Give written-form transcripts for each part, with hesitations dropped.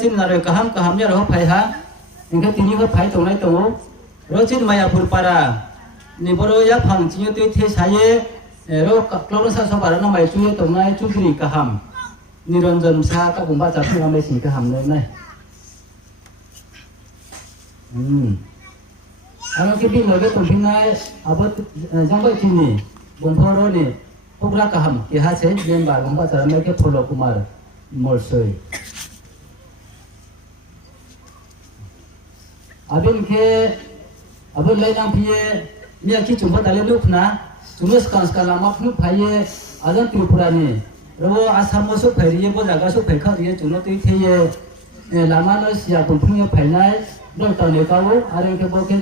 จินอะไรกะห้ำเนี่ยเราไผ่ฮะยังแค่ทีนี้เขาไผ่ตรงไหนตรงเราจินมายาพูดปารานี่พอเราอยากพังจริงๆตัวเทสายเราเราเราสบายเราไม่ช่วยตรงไหนช่วยดีกะห้ำนิรันดร์ซากับผมบ้าจับที่เราไม่สีกะห้ำเลยนะอันนั้นที่พี่เราก็ตรงที่ไหนอาบยังไม่ที่นี่บนพ่อเราเนี่ยพวกเรากะห้ำที่หาเส้นเรียนบาลผมบ้าจับไม่แค่พลกุมารมอลซ์อาบินแค่อาบินเลยนำพี่มีอาชีพจุ่มพัดอะไรลูกนะจุ่มสกัลลามาพูดพายอาจารย์ติวพุรานี่เราอาสามสุขภัยเรียบจากสุขภัยข้าวเรียจุ่มตัวที่ลามาโนสิอาคุณพึ่งภัยนั้นโดยตอนนี้เขาอะไรแค่บอกแค่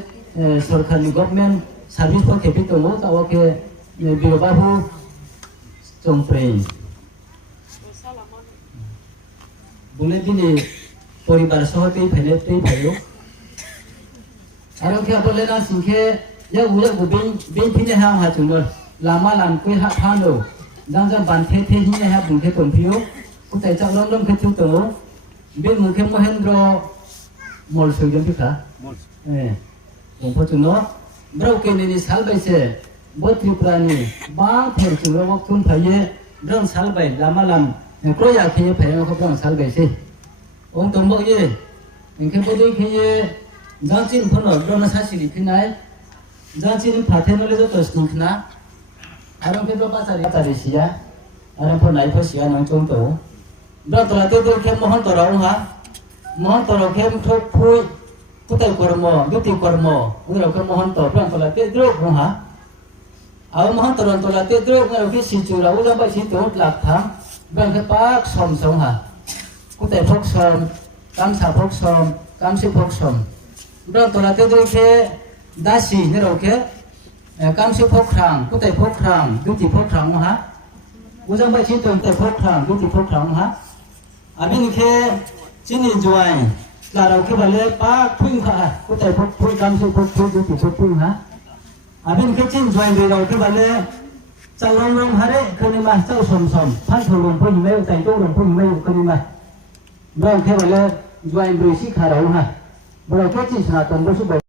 สุขานิกอมเมนสาวิสพอแค่พิจารณาแต่ว่าแค่บิโรบาหูจงเปรย์บุญที่นี่ปริบาร์สหตีภัยเล็บตีภัยลุกอาเราแค่บอกเลยนะสิ่งแค่ยาวุ้ยบุบินที่เนี่ยห้างหาจุดเลยลามาลานคุยหาพานุดังจะบันเทที่เนี่ยฮะบุญแค่คนพิวกุแต่จะล้มแค่ทุกตัวบินมุขแค่โมเห็นรอมอลสุดยังพิขาผมพูดถึงเนาะเราเกินในสัลไปเสียบทที่ปราณีบางเทจุเราบอกคุณพายเรื่องสัลไปลามาลานกลัวอยากให้พายเขาเรื่องสัลไปสิองค์ตรงบอกยี่ยังแค่บอกด้วยแค่จังจินพนอเราไม่ใช่สิ่งที่ไหนจังจินพัฒนาเลยจะตัวสุขนะอารมณ์เป็นตัวภาษาเสียอารมณ์พอไหนพอเสียน้องจงโตเราตัวละตัวเข้มมหันตัวเราฮะมหันตัวเราเข้มทุกพูดพุทธกรรมยุติกรรมเราเข้มมหันตัวเราตัวละตัวเราฮะเอามหันตัวเราตัวเราคิดสิ่งจุเราเราไปสิ่งตัวหลักธรรมเรื่องแค่ปากสมสงฮะพุทธพกสมกรรมสาพกสมกรรมสิพกสมเราตัวละตัวแค่ดาสีนี่เราแค่กรรมสิพกครั้งพุทธพกครั้งยุติพกครั้งฮะอุจจาระชิ้นตัวแต่พกครั้งยุติพกครั้งฮะอาบินแค่ชิ้นนี้จวยเราแค่ว่าเลยปากพึ่งค่ะพุทธพกพึ่งกรรมสิพกพึ่งยุติพกพึ่งฮะอาบินแค่ชิ้นจวยเราแค่ว่าเลยจะลงหาได้คนนี้มาเจ้าสมพันธุ์ลงพึ่งไม่แต่งตัวลงพึ่งไม่คนนี้มาเราแค่ว่าเลยจวยบริสุทธิ์ขาเราฮะเราแค่ชิ้นสนาตนบริสุทธิ์